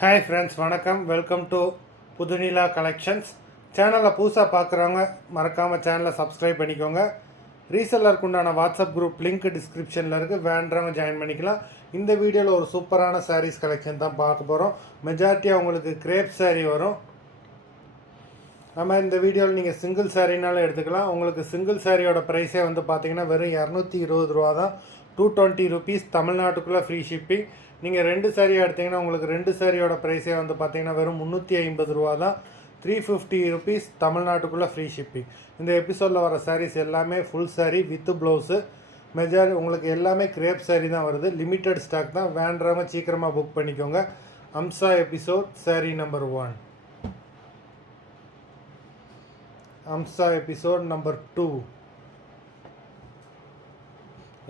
Hi friends, வணக்கம். Welcome to Pudhunila collections. சேனலை புதுசாக பார்க்குறவங்க மறக்காமல் சேனலை சப்ஸ்கிரைப் பண்ணிக்கோங்க. ரீசெல்லருக்கு உண்டான வாட்ஸ்அப் குரூப் லிங்க் டிஸ்கிரிப்ஷனில் இருக்குது, வேண்டவங்க ஜாயின் பண்ணிக்கலாம். இந்த வீடியோவில் ஒரு சூப்பரான சாரீஸ் கலெக்ஷன் தான் பார்க்க போகிறோம். மெஜாரிட்டியாக உங்களுக்கு கிரேப் சாரீ வரும். நம்ம இந்த வீடியோவில் நீங்கள் சிங்கிள் சாரீனாலும் எடுத்துக்கலாம். உங்களுக்கு சிங்கிள் சாரியோட ப்ரைஸே வந்து பார்த்தீங்கன்னா வெறும் 220 ரூபா தான். 220 ருபீஸ், தமிழ்நாட்டுக்குள்ளே ஃப்ரீ ஷிப்பிங். நீங்கள் 2 சாரியாக எடுத்திங்கன்னா உங்களுக்கு 2 சாரியோட ப்ரைஸே வந்து பார்த்தீங்கன்னா வெறும் 350 ரூபா தான். 350 ருபீஸ், தமிழ்நாட்டுக்குள்ளே ஃப்ரீ ஷிப்பிங். இந்த எபிசோடில் வர சாரீஸ் எல்லாமே ஃபுல் சாரீ வித் ப்ளவுஸு. உங்களுக்கு எல்லாமே கிரேப் சாரீ தான் வருது. லிமிட்டட் ஸ்டாக் தான், வேண்டவங்க சீக்கிரமாக புக் பண்ணிக்கோங்க. Amsa episode sari number 1. Amsa episode number 2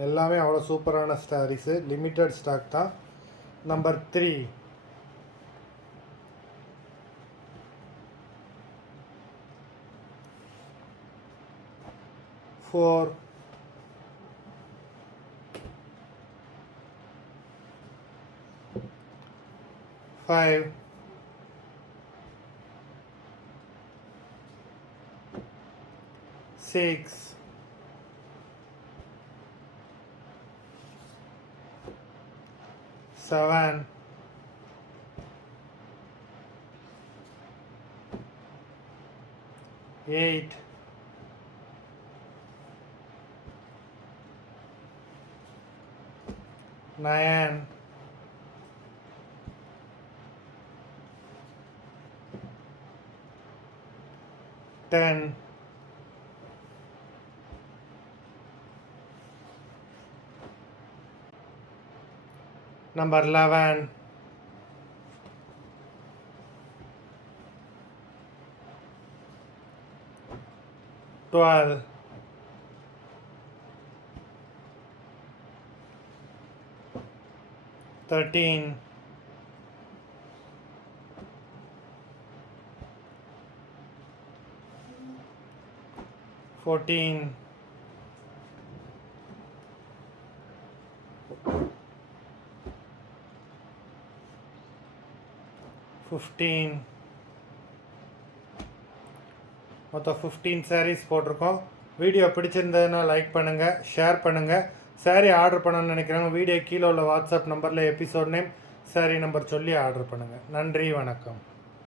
எல்லாமே அவ்வளோ சூப்பரான சாரீஸு, லிமிட்டட் ஸ்டாக் தான். நம்பர் 3 4 5 6 7 8 9 10 Number 11 12 13 14 15 மொத்தம் 15 சாரீஸ் போட்டிருக்கோம். வீடியோ பிடிச்சிருந்ததுன்னா லைக் பண்ணுங்கள், ஷேர் பண்ணுங்கள். சாரீ ஆர்டர் பண்ணணும்னு நினைக்கிறவங்க வீடியோ கீழே உள்ள வாட்ஸ்அப் நம்பரில் எபிசோட் நேம், சாரீ நம்பர் சொல்லி ஆர்டர் பண்ணுங்கள். நன்றி, வணக்கம்.